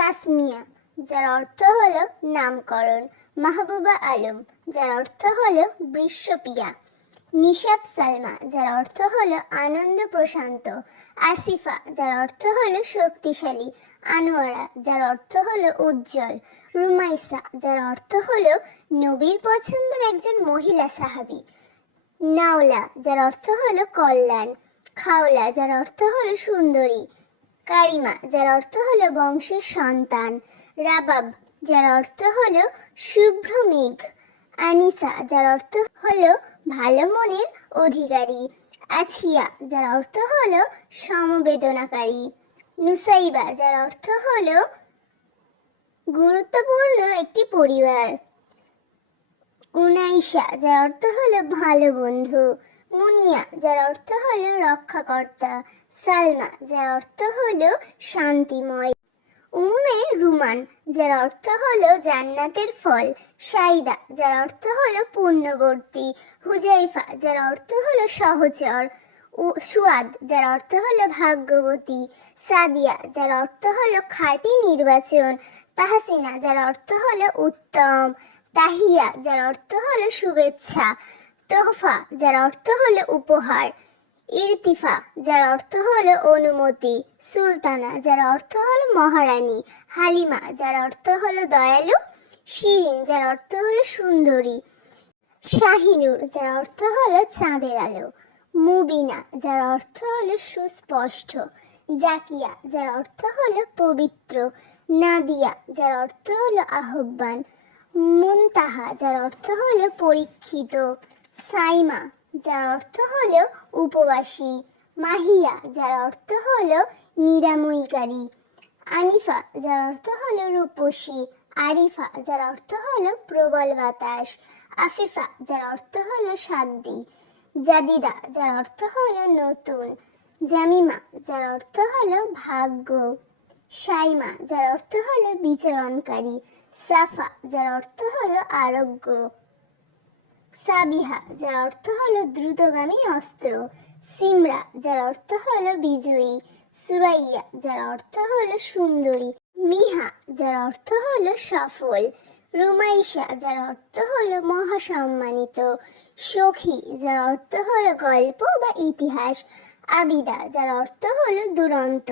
তাসমিয়া, যার অর্থ হলো নামকরণ। মাহবুবা আলম, যার অর্থ হলো বৃষপিয়া। নিশাত সালমা, যার অর্থ হলো আনন্দ প্রশান্ত। আসিফা, যার অর্থ হলো শক্তিশালী। আনোয়ারা, যার অর্থ হলো উজ্জ্বল। রুমাইসা, যার অর্থ হলো নবীর পছন্দের একজন মহিলা সাহাবী। নাওলা, যার অর্থ হলো কল্যাণ। খাওলা, যার অর্থ হলো সুন্দরী। কারিমা, যার অর্থ হলো বংশের সন্তান। রাবাব, যার অর্থ হলো শুভ্র মেঘ। আনিসা, যার অর্থ হলো ভালো মনের অধিকারী। আছিয়া, যার অর্থ হলো সমবেদনাকারী। নুসাইবা, যার অর্থ হলো গুরুত্বপূর্ণ একটি পরিবার। কুনাইশা, যার অর্থ হলো ভালো বন্ধু। মুনিয়া, যার অর্থ হলো রক্ষাকর্তা। সালমা, যার অর্থ হলো শান্তিময়। উম্মে রুমান, যার অর্থ হলো জান্নাতের ফল। সাইদা, যার অর্থ হলো পুণ্যবর্তী। হুজাইফা, যার অর্থ হলো সহচর। সুয়াদ, যার অর্থ হলো ভাগ্যবতী। সাদিয়া, যার অর্থ হলো খাঁটি নির্বাচন। তাহসিনা, যার অর্থ হলো উত্তম। তাহিয়া, যার অর্থ হলো শুভেচ্ছা। তোহফা, যার অর্থ হলো উপহার। ইরতিফা, যার অর্থ হলো অনুমতি। সুলতানা, যার অর্থ হলো মহারানী। হালিমা, যার অর্থ হলো দয়ালু। শিরিন, যার অর্থ হলো সুন্দরী। শাহিনুর, যার অর্থ হলো চাঁদের আলো। মুবিনা, যার অর্থ হলো সুস্পষ্ট। জাকিয়া, যার অর্থ হলো পবিত্র। নাদিয়া, যার অর্থ হলো আহ্বান। মুনতাহা, যার অর্থ হলো পরীক্ষিত। সাইমা, যার অর্থ হলো উপবাসী। মাহিয়া, যার অর্থ হলো নিরাময়কারী। আনিফা, যার অর্থ হলো রূপসী। আরিফা, যার অর্থ হলো প্রবল বাতাস। আফিফা, যার অর্থ হলো শান্তি। জাদিদা, যার অর্থ হলো নতুন। জামিমা, যার অর্থ হলো ভাগ্য। শাইমা, যার অর্থ হলো বিচরণকারী। সাফা, যার অর্থ হলো আরোগ্য। সাবিহা, যার অর্থ হলো দ্রুতগামী অস্ত্র। সিমরা, যার অর্থ হলো বিজয়ী। সুরাইয়া, যার অর্থ হলো সুন্দরী। মিহা, যার অর্থ হলো সফল। রুমাইশা, যার অর্থ হলো মহাসম্মানিত। সখী, যার অর্থ হলো গল্প বা ইতিহাস। আবিদা, যার অর্থ হলো দুরন্ত।